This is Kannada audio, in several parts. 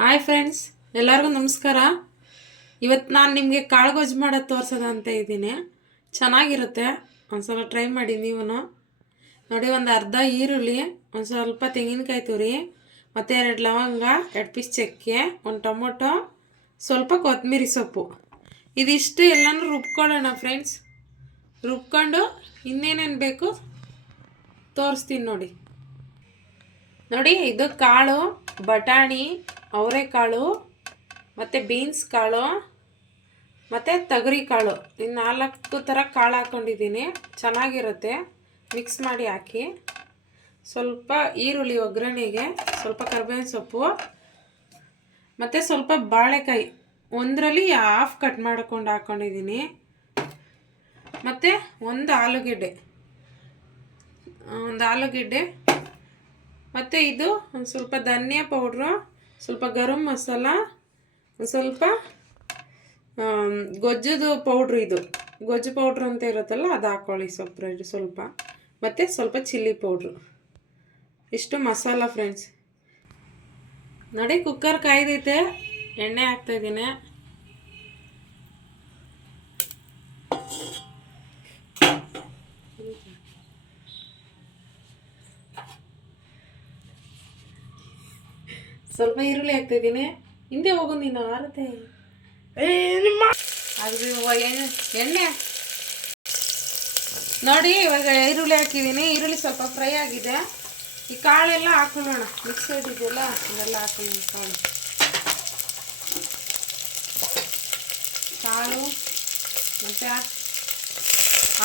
ಹಾಯ್ ಫ್ರೆಂಡ್ಸ್ ಎಲ್ಲರಿಗೂ ನಮಸ್ಕಾರ. ಇವತ್ತು ನಾನು ನಿಮಗೆ ಕಾಳು ಗೊಜ್ಜು ಮಾಡೋದು ತೋರ್ಸೋದ ಅಂತ ಇದ್ದೀನಿ. ಚೆನ್ನಾಗಿರುತ್ತೆ. ಒಂದ್ಸಲ ಟ್ರೈ ಮಾಡಿ ನೀವು ನೋಡಿ, ಒಂದು ಅರ್ಧ ಈರುಳ್ಳಿ, ಒಂದು ಸ್ವಲ್ಪ ತೆಂಗಿನಕಾಯಿ ತುರಿ, ಮತ್ತು ಎರಡು ಲವಂಗ, ಎರಡು ಪೀಸ್ ಚಕ್ಕೆ, ಒಂದು ಟೊಮೊಟೊ, ಸ್ವಲ್ಪ ಕೊತ್ತಂಬರಿ ಸೊಪ್ಪು. ಇದಿಷ್ಟು ಎಲ್ಲನೂ ರುಬ್ಕೊಳ್ಳೋಣ ಫ್ರೆಂಡ್ಸ್ ರುಬ್ಕೊಂಡು ಇನ್ನೇನೇನು ಬೇಕು ತೋರಿಸ್ತೀನಿ ನೋಡಿ. ನೋಡಿ, ಇದು ಕಾಳು, ಬಟಾಣಿ ಅವರೆಕಾಳು ಮತ್ತು ಬೀನ್ಸ್ ಕಾಳು, ಮತ್ತು ತೊಗರಿ ಕಾಳು. ಈ ನಾಲ್ಕು ಥರ ಕಾಳು ಹಾಕ್ಕೊಂಡಿದ್ದೀನಿ ಚೆನ್ನಾಗಿರುತ್ತೆ. ಮಿಕ್ಸ್ ಮಾಡಿ ಹಾಕಿ. ಸ್ವಲ್ಪ ಈರುಳ್ಳಿ ಒಗ್ಗರಣೆಗೆ, ಸ್ವಲ್ಪ ಕರ್ಬೇವಿನ ಸೊಪ್ಪು, ಮತ್ತು ಸ್ವಲ್ಪ ಬಾಳೆಕಾಯಿ. ಒಂದರಲ್ಲಿ ಹಾಫ್ ಕಟ್ ಮಾಡ್ಕೊಂಡು ಹಾಕ್ಕೊಂಡಿದ್ದೀನಿ ಮತ್ತು ಒಂದು ಆಲೂಗೆಡ್ಡೆ. ಒಂದು ಆಲೂಗೆಡ್ಡೆ. ಮತ್ತು ಇದು ಒಂದು ಸ್ವಲ್ಪ ಧನಿಯಾ ಪೌಡ್ರು ಸ್ವಲ್ಪ ಗರಂ ಮಸಾಲ, ಒಂದು ಸ್ವಲ್ಪ ಗೊಜ್ಜದು ಪೌಡ್ರ್ ಇದು. ಗೊಜ್ಜು ಪೌಡ್ರ್ ಅಂತ ಇರುತ್ತಲ್ಲ, ಅದು ಹಾಕ್ಕೊಳ್ಳಿ ಸ್ವಲ್ಪ ಸ್ವಲ್ಪ. ಮತ್ತು ಸ್ವಲ್ಪ ಚಿಲ್ಲಿ ಪೌಡ್ರು ಇಷ್ಟು ಮಸಾಲ ಫ್ರೆಂಡ್ಸ್ ನೋಡಿ ಕುಕ್ಕರ್ ಕಾಯ್ದೈತೆ. ಎಣ್ಣೆ ಹಾಕ್ತಾಯಿದ್ದೀನಿ ಸ್ವಲ್ಪ ಈರುಳ್ಳಿ ಹಾಕ್ತಿದ್ದೀನಿ. ಹಿಂದೆ ಹೋಗು ನೀನು ಆರುತ್ತೆ. ಅದು ಎಣ್ಣೆ ನೋಡಿ ಇವಾಗ ಈರುಳ್ಳಿ ಹಾಕಿದ್ದೀನಿ. ಈರುಳ್ಳಿ ಸ್ವಲ್ಪ ಫ್ರೈ ಆಗಿದೆ. ಈ ಕಾಳೆಲ್ಲ ಹಾಕೊಳ್ಳೋಣ. ಮಿಕ್ಸ್ ಇದೆಯಲ್ಲ ಇದೆಲ್ಲ ಹಾಕೊಳ್ಳೋಣ ಕಾಳು. ಕಾಳು ಮತ್ತು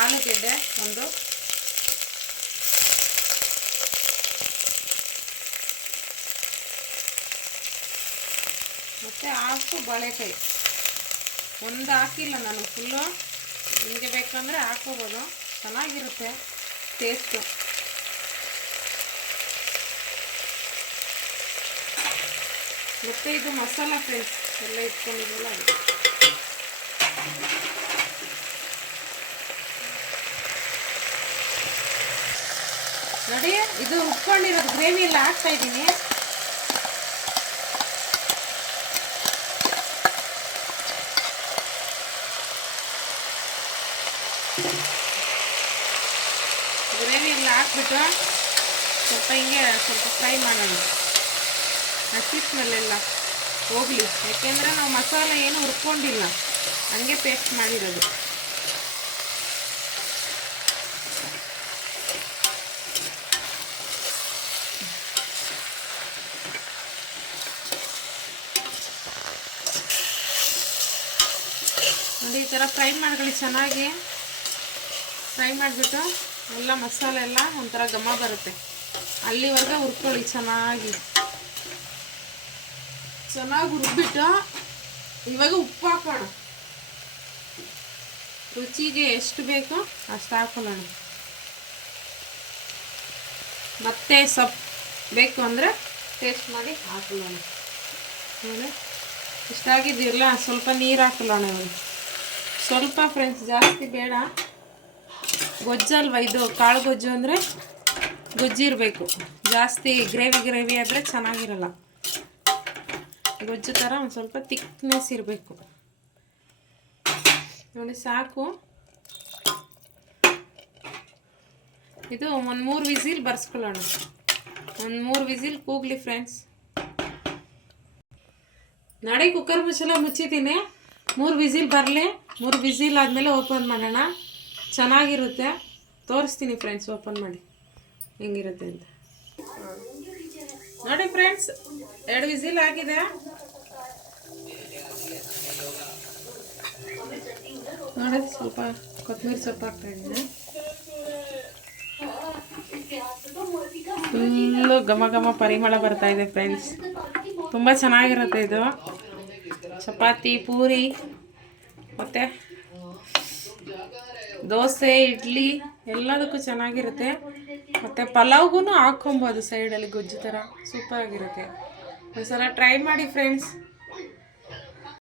ಆಲೂಗೆಡ್ಡೆ ಒಂದು. ಮತ್ತು ಹಾಕು ಬಾಳೆಕಾಯಿ. ಒಂದು ಹಾಕಿಲ್ಲ ನಾನು ಫುಲ್ಲು ನಿಮಗೆ ಬೇಕಂದರೆ ಹಾಕೋಬೋದು. ಚೆನ್ನಾಗಿರುತ್ತೆ ಟೇಸ್ಟು ಮತ್ತು ಇದು ಮಸಾಲ ಫ್ರೆಂಡ್ಸ್, ಎಲ್ಲ ಇಟ್ಕೊಂಡಿದ್ವಲ್ಲ ಅದು. ನೋಡಿ, ಇದು ಉಟ್ಕೊಂಡಿರೋದು ಗ್ರೇವಿ ಎಲ್ಲ ಹಾಕ್ತಾ ಇದ್ದೀನಿ ಗ್ರೇವಿ ಎಲ್ಲ ಹಾಕ್ಬಿಟ್ಟು ಸ್ವಲ್ಪ ಹಿಂಗೆ ಸ್ವಲ್ಪ ಫ್ರೈ ಮಾಡೋಣ. ಹಸಿ ಸ್ಮೆಲ್ಲೆಲ್ಲ ಹೋಗಲಿ. ಯಾಕೆಂದರೆ ನಾವು ಮಸಾಲ ಏನು ಹುರ್ಕೊಂಡಿಲ್ಲ. ಹಂಗೆ ಪೇಸ್ಟ್ ಮಾಡಿರೋದು. ನೋಡಿ, ಈ ಥರ ಫ್ರೈ ಮಾಡ್ಕೊಳ್ಳಿ ಚೆನ್ನಾಗಿ. ಫ್ರೈ ಮಾಡಿಬಿಟ್ಟು ಎಲ್ಲ ಮಸಾಲೆ ಎಲ್ಲ ಒಂಥರ ಘಮ ಬರುತ್ತೆ. ಅಲ್ಲಿವರೆಗೆ ಹುರ್ಕೊಳ್ಳಿ, ಚೆನ್ನಾಗಿ. ಚೆನ್ನಾಗಿ ಹುರ್ಬಿಟ್ಟು ಇವಾಗ ಉಪ್ಪು ಹಾಕೋಣ. ರುಚಿಗೆ ಎಷ್ಟು ಬೇಕೋ ಅಷ್ಟು ಹಾಕೊಳ್ಳೋಣ. ಮತ್ತೆ ಸೊಪ್ಪು ಬೇಕು ಅಂದರೆ ಟೇಸ್ಟ್ ಮಾಡಿ ಹಾಕೊಳ್ಳೋಣ. ನೋಡಿ ಸ್ವಲ್ಪ ನೀರು ಹಾಕೊಳ್ಳೋಣ ಇವಾಗ. ಸ್ವಲ್ಪ ಫ್ರೆಂಡ್ಸ್ ಜಾಸ್ತಿ ಬೇಡ. ಗೊಜ್ಜಲ್ವ ಇದು? ಕಾಳು ಗೊಜ್ಜು ಅಂದರೆ ಗೊಜ್ಜಿರಬೇಕು ಜಾಸ್ತಿ ಗ್ರೇವಿ ಗ್ರೇವಿ ಆದರೆ ಚೆನ್ನಾಗಿರಲ್ಲ. ಗೊಜ್ಜು ಥರ ಒಂದು ಸ್ವಲ್ಪ ತಿಕ್ನೆಸ್ ಇರಬೇಕು. ನೋಡಿ, ಸಾಕು. ಇದು ಒಂದು ಮೂರು ವಿಸಿಲ್ ಬರ್ಸ್ಕೊಳ್ಳೋಣ. ಒಂದು ಮೂರು ವಿಸಿಲ್ ಕೂಗ್ಲಿ ಫ್ರೆಂಡ್ಸ್ ನಡೆ ಕುಕ್ಕರ್ ಮುಚ್ಚಲ ಮುಚ್ಚಿದ್ದೀನಿ ಮೂರು ವಿಸಿಲ್ ಬರಲಿ. ಮೂರು ವಿಸಿಲ್ ಆದಮೇಲೆ ಓಪನ್ ಮಾಡೋಣ. ಚೆನ್ನಾಗಿರುತ್ತೆ. ತೋರಿಸ್ತೀನಿ ಫ್ರೆಂಡ್ಸ್ ಓಪನ್ ಮಾಡಿ. ಹೆಂಗಿರುತ್ತೆ ಅಂತ. ನೋಡಿ ಫ್ರೆಂಡ್ಸ್ ಎರಡು ವಿಸಿಲ್ ಆಗಿದೆ. ನೋಡಿ ಸ್ವಲ್ಪ ಕೊತ್ತಂಬರಿ ಸೊಪ್ಪು ಹಾಕ್ತಾ ಇದ್ದೀನಿ. ಫುಲ್ಲು ಘಮ ಘಮ ಪರಿಮಳ ಬರ್ತಾ ಇದೆ ಫ್ರೆಂಡ್ಸ್ ತುಂಬ ಚೆನ್ನಾಗಿರುತ್ತೆ ಇದು. ಚಪಾತಿ, ಪೂರಿ, ಮತ್ತು ದೋಸೆ, ಇಡ್ಲಿ ಎಲ್ಲದಕ್ಕೂ ಚೆನ್ನಾಗಿರುತ್ತೆ. ಮತ್ತು ಪಲಾವ್ಗೂ ಹಾಕ್ಕೊಬೋದು ಸೈಡಲ್ಲಿ ಗೊಜ್ಜು ಥರ ಸೂಪರಾಗಿರುತ್ತೆ. ಒಂದ್ಸಲ ಟ್ರೈ ಮಾಡಿ ಫ್ರೆಂಡ್ಸ್